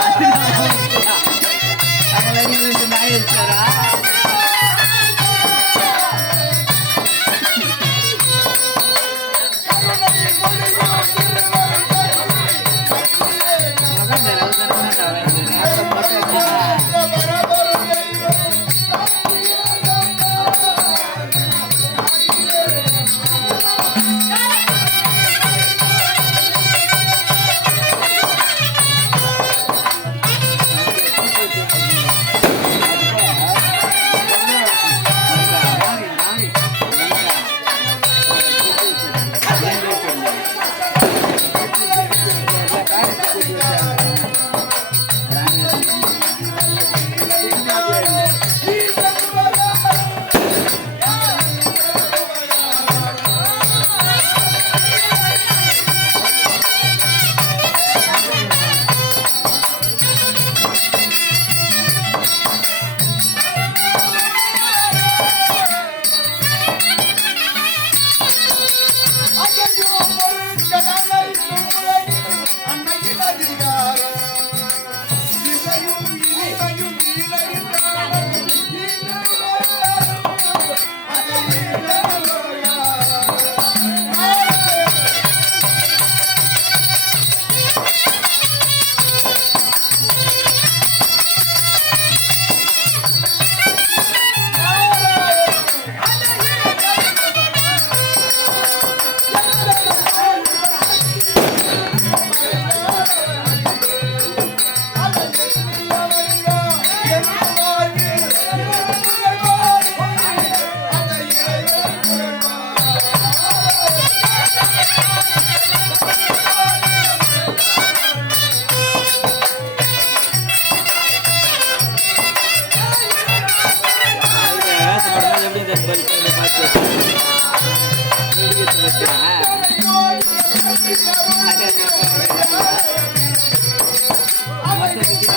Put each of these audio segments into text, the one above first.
Yeah.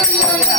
Hallelujah.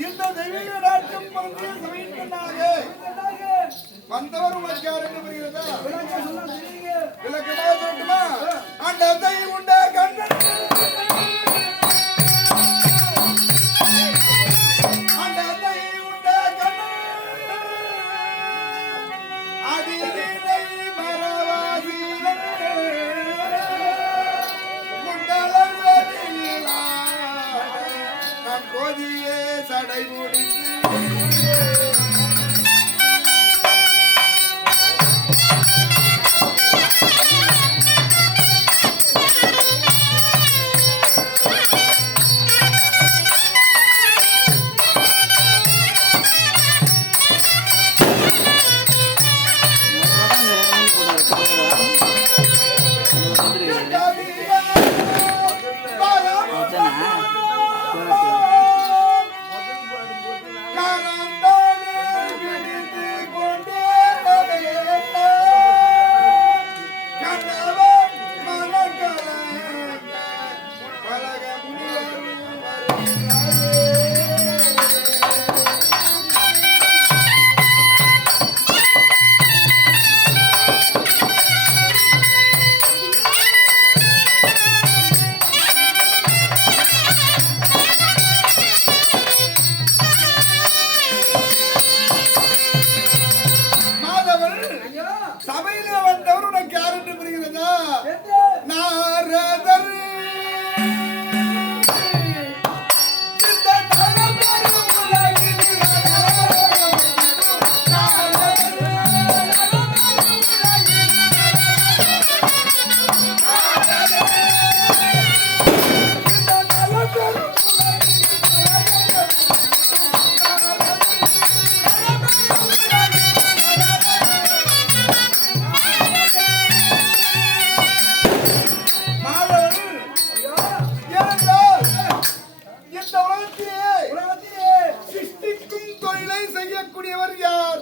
இந்த தெய்வீக நாட்டம் பொருந்திய சமயத்தினாக வந்தவர் உனக்கு என்று புரிகிறதா? விளக்கமாக சொல்லட்டுமா? அண்டத்தை உண்ட. यार।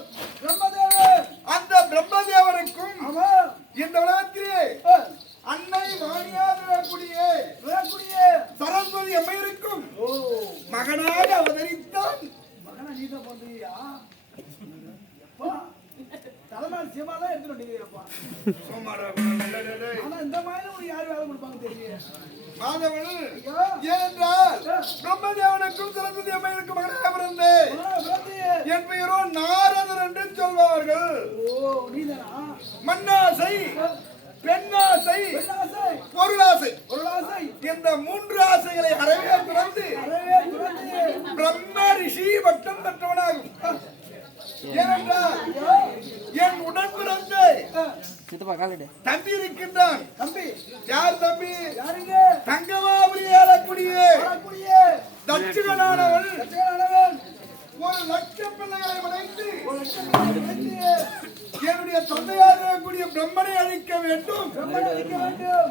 பெண்ணாசை. பொருளாசை. பொருளாசை. இந்த மூன்று ஆசைகளை அறவே துறந்து பிரம்ம ரிஷி பட்டம் பெற்றவனாகும். ஏனென்றால் என் உடன் பிறந்த தம்பி இருக்கின்றான். தம்பி. யார் தம்பி? தங்கமாபுரி ஏழக்கூடிய தட்சிணனானவன் ஒரு லட்சம் பிள்ளைகளை படைத்து என்னுடைய தந்தையாக இருக்கக்கூடிய பிரம்மனை அழிக்க வேண்டும்.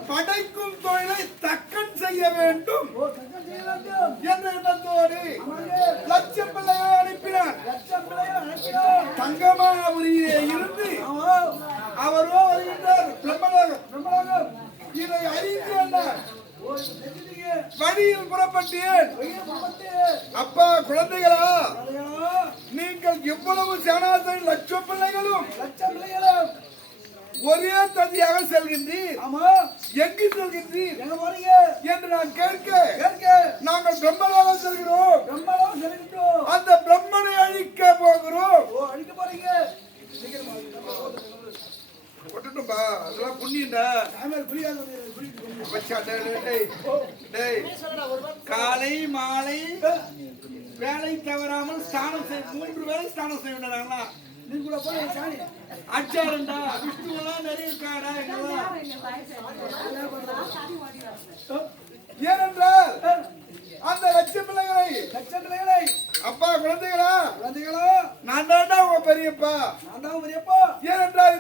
படைக்கும் தொழிலை தக்கன் செய்ய வேண்டும். என்ற எண்ணத்தோடு லட்சம் அனுப்பினார். லட்சம் பிள்ளைகள் அழைக்கிறோம் தங்கமாபுரியிலே இருந்து அவரோ வருகின்றார் பிரம்மலோகம். இதை அறிந்து வழியில் புறப்பட்டேன் அப்பா குழந்தைகளா நீங்கள் எவ்வளவு சேனாசை லட்சம் பிள்ளைகளும் லட்சம் பிள்ளைகளும் ஒரே ததியாக செல்கின்றீர். ஆமா. எங்கு செல்கின்றீர்? எங்க போறீங்க? என்று நான் கேட்க கேட்க. நாங்கள் பிரம்மலோகம் செல்கிறோம். பிரம்மலோகம் செலுத்தட்டும் அந்த பிரம்மனை அழிக்க போகிறோம். ஓ அழிக்க போறீங்க? சீக்கிரமா கொட்டுட்டும்பா அதெல்லாம் புண்ணியண்டா புரியாது. புரியுது காலை மாலை வேலை தவறாமல் ஸ்நானம் செய் மூன்று வேளை ஸ்நானம் செய்ய வேண்டாங்களா நீ கூட போய் சாணி. அச்சாரண்டா விஷ்ணுவெல்லாம் நிறைய இருக்காடா ஏனென்றால் அந்த லட்சம் பிள்ளைகளை லட்சம் பிள்ளைகளை அப்பா குழந்தைகளா? குழந்தைகளோ? நான் தாண்டா உங்க பெரியப்பா. நான் தான் பெரியப்பா. ஏனென்றால்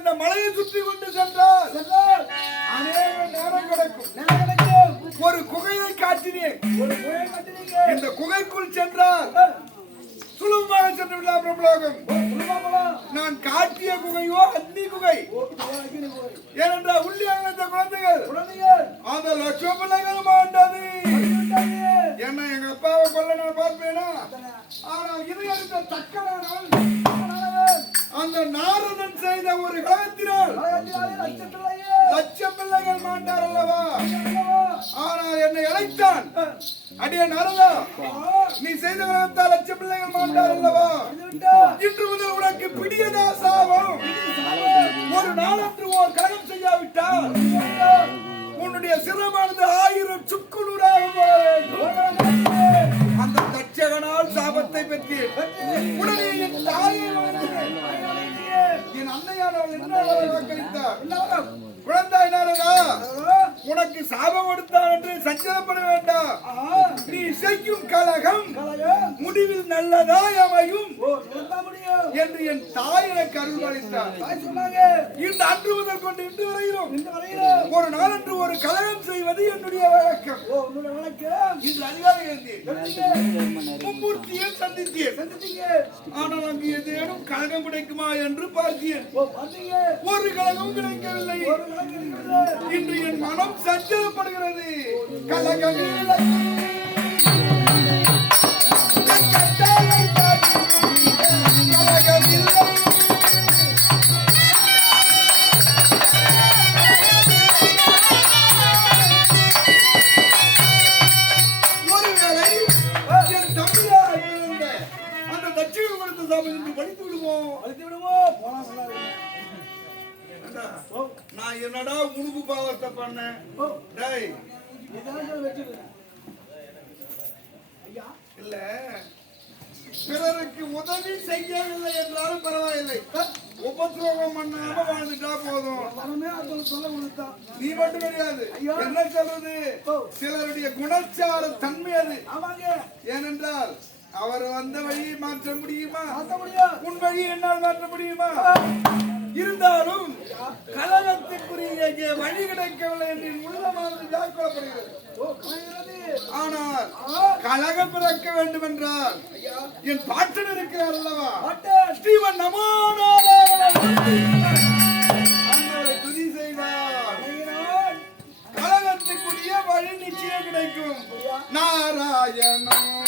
அடியே நாரதா. நீ செய்த கலத்தால் லட்ச பிள்ளைகள் மாண்டார் அல்லவா இன்று முதல் உனக்கு பிடியதா சாபம். ஒரு நாளன்று ஓர் கலகம் செய்யாவிட்டால் உன்னுடைய சிரமானது ஆயிரம் சுக்குநூறாக அந்த தட்சகனால் சாபத்தை பெற்றேன் உடனே என் தாயை என் அன்னையானவள் என்ன வாக்களித்தார் எல்லாரும் குழந்தாய் நாரதா உனக்கு சாபம் கொடுத்தான் என்று சஞ்சலப்பட வேண்டாம் நீ செய்யும் கலகம். முடிவில் நல்லதாய் அமையும். என்று என் தாய் எனக்கு அருள்பாலித்தார் தாய் சொன்னாங்க, இந்த அன்று முதல் கொண்டு இன்று வரையிலும் ஒரு நாளன்று ஒரு கலகம் செய்வது என்னுடைய வழக்கம். இன்று அதிகாலை. மும்மூர்த்தியை சந்தித்தேன் சந்திச்சீங்க. ஆனால் அங்கு ஏதேனும் கலகம் கிடைக்குமா என்று பார்த்தேன். ஒரு கலகம் கிடைக்கவில்லை. இன்று என் மனம் சஞ்சலப்படுகிறது கட்டாயை நீ மட்டும் கிடையாது. என்ன சொல்றது. சிலருடைய குணச்சார தன்மை அது. ஆமாங்க. ஏனென்றால் அவர் வந்த வழியை மாற்ற முடியுமா? உன் வழி என்னால் மாற்ற முடியுமா? இருந்தாலும் கலகத்துக்குரிய வழி கிடைக்கவில்லை என்று என் உள்ளமானது கலைகிறது ஆனால் கலகம் பிறக்க வேண்டும் என்றால் என் பாட்டன் இருக்கிறார் அல்லவா. ஸ்ரீவன் நமோ கலகத்துக்குரிய வழி நிச்சயம் கிடைக்கும். நாராயணம்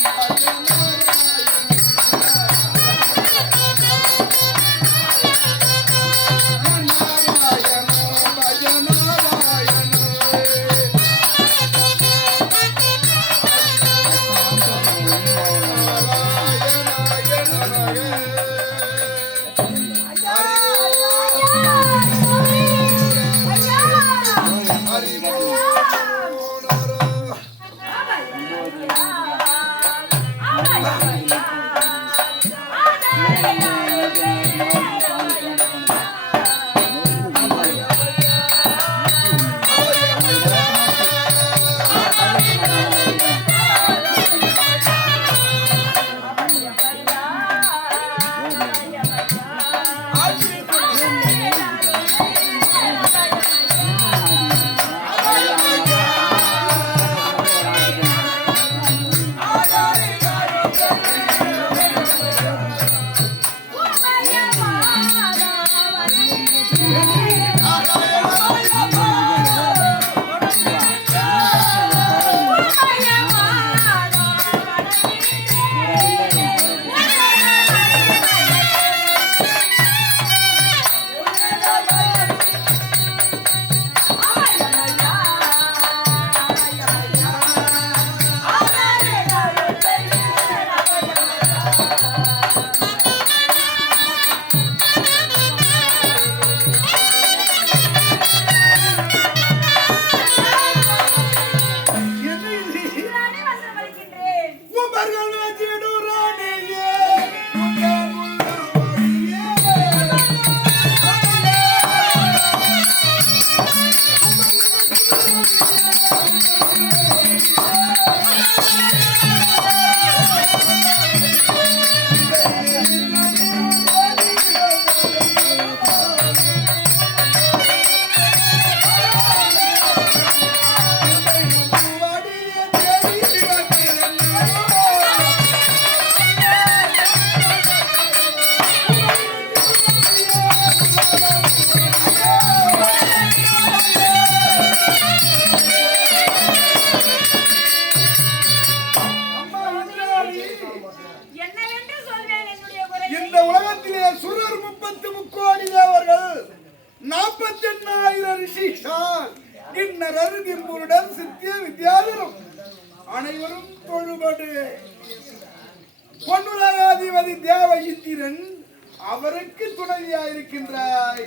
துணைவியாயிருக்கின்றாய்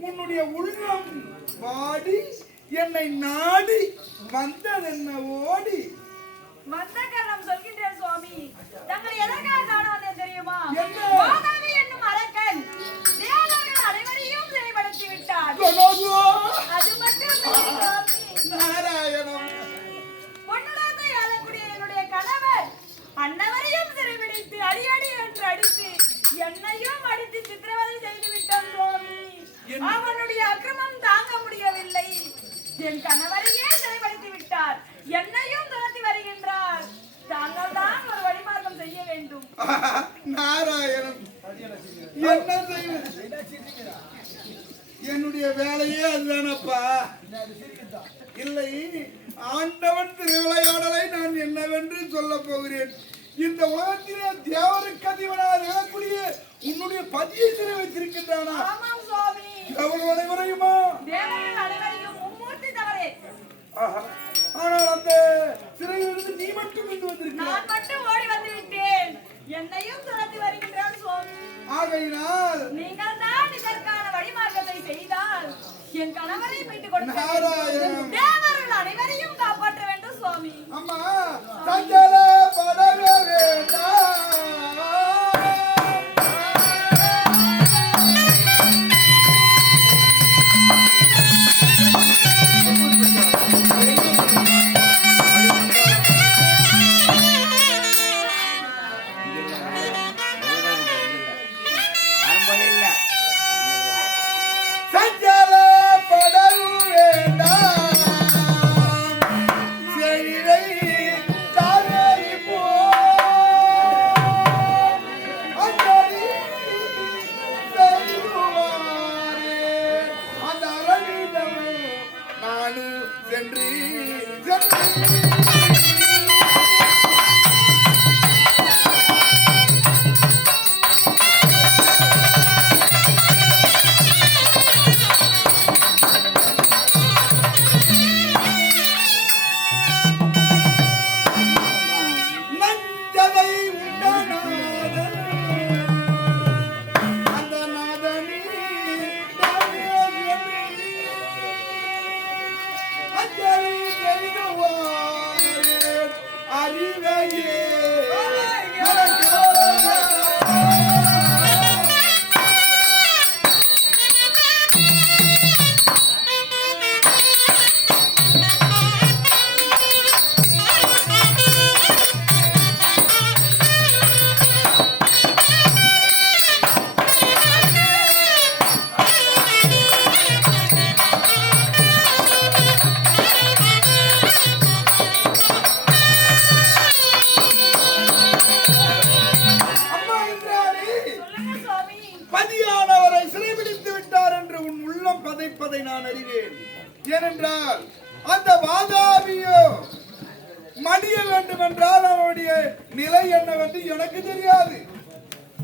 உன்னுடைய உள்ளம் வாடி என்னை நாடி வந்ததென்ன ஓடி. மந்தகரணம் சொல்கின்றேன் சுவாமி. தங்களை எதற்காக காண வந்தேன் தெரியுமா? என்ன? மாதாவி என்னும் அரக்கன் தேவர்கள் அனைவரையும் சிறைப்படுத்தி விட்டார். அது மட்டும். நாராயணம். பொன்னுலகத்தை ஆளக்கூடிய என்னுடைய கணவர் அன்னவரையும் சிறைபிடித்து அடி அடி என்று அடித்து என்னையும் அடித்து சித்திரவதை செய்து விட்டான் சுவாமி? அவனுடைய அக்கிரமம் தாங்க முடியவில்லை. என் கணவரையே சிறைப்படுத்தி விட்டார். என்னையும் துரத்தி வருகின்றார். தாங்கள் தான் ஒரு வழிமார்க்கம் செய்ய வேண்டும். நாராயணம் என்ன என்னுடைய வேலையே அதுதானப்பா. இல்லை ஆண்டவன் திருவிளையாடலை நான் என்னவென்று சொல்ல போகிறேன். இந்த உலகத்திலே தேவருக்கு அதிபனாக நிலக்கூடிய உன்னுடைய பதியை சிறை வைத்திருக்கின்றானா எவன் அனைவரையுமா. ஆனால் அந்த சிறையிலிருந்து நீ மட்டும் இங்கு வந்திருக்கிறாய். நான் மட்டும் ஓடி வந்து விட்டேன் என்னையும் துரத்தி வருகின்றான் சுவாமி. ஆகையினால் நீங்கள் தான் இதற்கான வழிமார்க்கத்தை செய்தால் என் கணவரை மீட்டுக். வேண்டும். தேவர்கள் அனைவரையும் காப்பாற்ற வேண்டும் சுவாமி. அம்மா சஞ்சல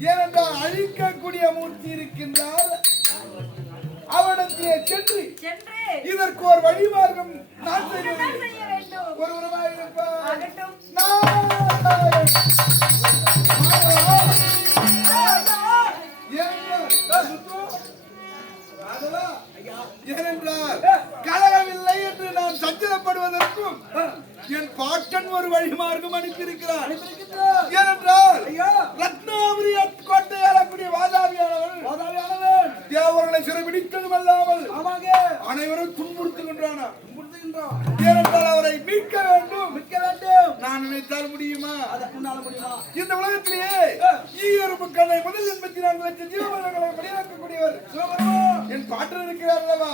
ஏனென்றால் அழிக்கக்கூடிய மூர்த்தி இருக்கின்றால் அவனிடத்திலே சென்று இதற்கு ஒரு வழிமார்க்கம் நான் செய்ய வேண்டும். ஒரு உறவாக இருப்பார். ஆகட்டும். நாராயண். ஏனென்றால் கலகமில்லை என்று நான் சஞ்சலப்படுவதற்கும் என் பாட்டன் ஒரு வழிமார்க்கம் அனுப்பியிருக்கிறார். ஏனென்றால் ரத்னாபுரி கோட்டை ஆளக்கூடிய வாதாபியானவன் தேவர்களை சிறைபிடித்ததும் அல்லாமல் அனைவரும் துன்புறுத்துகின்றானா? ஏனென்றால் அவரை மீட்க வேண்டும். மீட்க வேண்டும். நான் நினைத்தால் முடியுமா? இந்த உலகத்திலேயே ஈயரும்பு கண்ணை முதல் எண்பத்தி நான்கு லட்சம் ஜீவமரங்களை வழியாக்கக்கூடியவர் என் பாட்டன் இருக்கிறார் அல்லவா?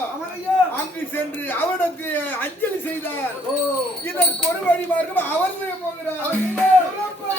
அங்கு சென்று அவனுக்கு அஞ்சலி செய்தார். அதற்கு ஒரு வழி மார்க்கம் அவர் போகிறார்